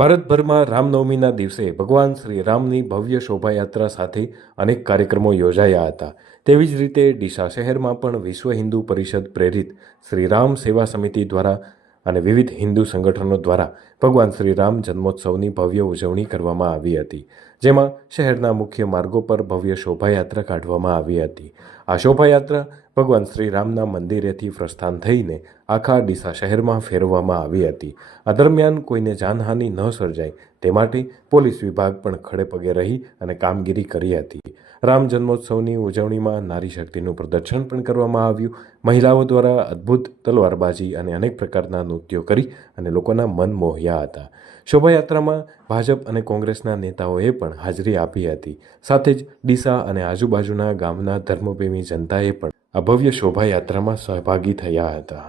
ભારતભરમાં રામનવમીના દિવસે ભગવાન શ્રી રામની ભવ્ય શોભાયાત્રા સાથે અનેક કાર્યક્રમો યોજાયા હતા। તેવી જ રીતે ડીસા શહેરમાં પણ વિશ્વ હિન્દુ પરિષદ પ્રેરિત શ્રી રામ સેવા સમિતિ દ્વારા અને વિવિધ હિન્દુ સંગઠનો દ્વારા ભગવાન શ્રી રામ જન્મોત્સવની ભવ્ય ઉજવણી કરવામાં આવી હતી, જેમાં શહેરના મુખ્ય માર્ગો પર ભવ્ય શોભાયાત્રા કાઢવામાં આવી હતી। આ શોભાયાત્રા ભગવાન શ્રી રામના મંદિરેથી પ્રસ્થાન થઈને આખા ડીસા શહેરમાં ફેરવવામાં આવી હતી। આ દરમિયાન કોઈને જાનહાનિ ન સર્જાય તે માટે પોલીસ વિભાગ પણ ખડે પગે રહી અને કામગીરી કરી હતી। રામ જન્મોત્સવની ઉજવણીમાં નારી શક્તિનું પ્રદર્શન પણ કરવામાં આવ્યું। મહિલાઓ દ્વારા અદ્ભુત તલવારબાજી અને અનેક પ્રકારના નૃત્યો કરી અને લોકોના મન મોહ્યા હતા। શોભાયાત્રામાં ભાજપ અને કોંગ્રેસના નેતાઓએ પણ હાજરી આપી હતી। સાથે જ ડીસા અને આજુબાજુના ગામના ધર્મપ્રેમી જનતાએ પણ આ ભવ્ય શોભાયાત્રામાં સહભાગી થયા હતા।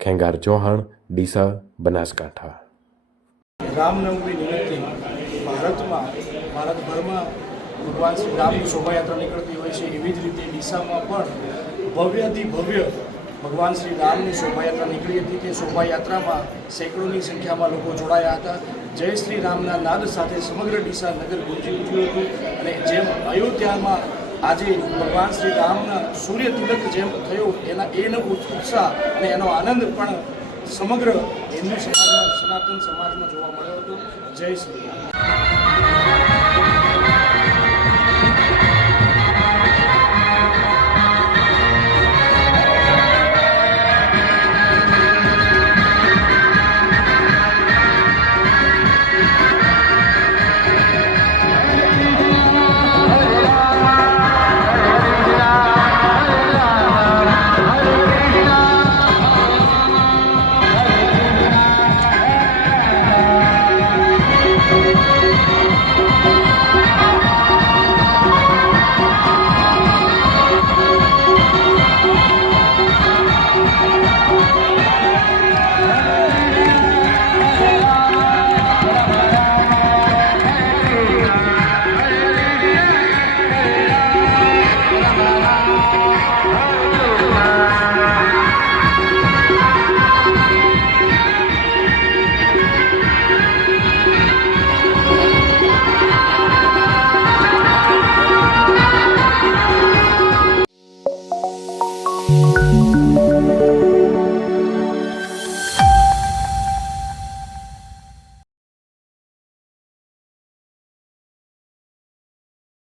ખેંગાર ચૌહાણ, ડીસા, બનાસકાંઠા। રામનવમી નિમિત્તે ભારતભરમાં ભગવાન શ્રી રામની શોભાયાત્રા નીકળતી હોય છે। એવી જ રીતે ડીસામાં પણ ભવ્યથી ભવ્ય ભગવાન શ્રી રામની શોભાયાત્રા નીકળી હતી। તે શોભાયાત્રામાં સેંકડોની સંખ્યામાં લોકો જોડાયા હતા। જય શ્રી રામના નાદ સાથે સમગ્ર ડીસા નગર ગુંજી ઉઠ્યું હતું અને જેમ અયોધ્યામાં આજે ભગવાન શ્રી રામના સૂર્ય તિલક જેમ થયો એનો ઉત્સાહ અને એનો આનંદ પણ સમગ્ર હિન્દુ સમાજમાં, સનાતન સમાજમાં જોવા મળ્યો હતો। જય શ્રી રામ।